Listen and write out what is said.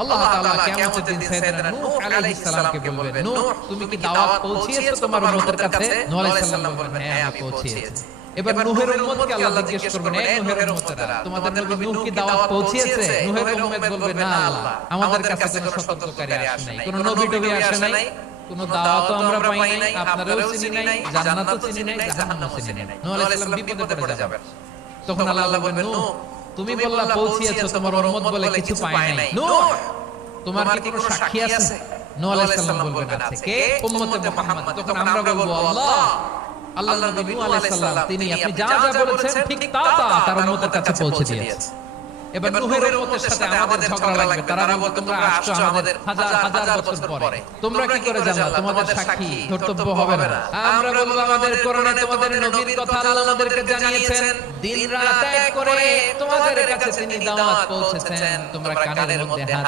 আল্লাহ তাআলা কিয়ামতের দিন সাইয়েদনা নূহ আলাইহিস সালামকে বলবেন, নূহ তুমি কি দাওয়াত পৌঁছিয়েছো তোমার উম্মতের কাছে? নূহ আলাইহিস সালাম বলবেন, হ্যাঁ আমি পৌঁছিয়েছি। এবার নূহের উম্মতকে আল্লাহ জিজ্ঞেস করবেন, এই নূহের উম্মতেরা তোমাদের নবী নূহ কি দাওয়াত পৌঁছিয়েছে? নূহের উম্মত বলবে, না আল্লাহ আমাদের কাছে কোনো সতর্ককারী আসে নাই, কোনো নবী টবি আসে নাই, কোন দাওয়াতও আমরা পাই নাই, আপনারাও চিনি নাই, জান্নাতও চিনি নাই, জাহান্নামও চিনি নাই। নূহ আলাইহিস সালাম বিপদে পড়ে যাবেন। তখন আল্লাহ বলবেন, নূহ তুমি বললা পৌঁছিয়েছো, তোমার উম্মত বলে কিছু পায় নাই। নূহ তোমার কি কোনো সাক্ষী আছে? নূহ আলাইহিস সালাম বলবেন, আছে। কে? উম্মতে মুহাম্মদ। তখন আমরা বলবো, আল্লাহ আল্লাহর নবী নূহ আলাইহিস সালাম তিনি আপনি যা যা বলেছেন ঠিক তা তার উম্মতের কাছে পৌঁছে দিয়েছে। এবার নূহের উম্মতের সাথে আমাদের ঝগড়া লাগবে। তারা বলবে, তোমরা আসছো আমাদের হাজার হাজার বছর পরে, তোমরা কি করে জানলা? তোমাদের সাক্ষী ধর্তব্য হবে না। আমরা বলবো, আমাদের কোরআনে তোমাদের নবীর কথা আল্লাহ আমাদেরকে জানিয়েছেন, দিন রাত এক করে তোমাদের কাছে তিনি দাওয়াত পৌঁছেছেন, তোমরা কানের মধ্যে হাত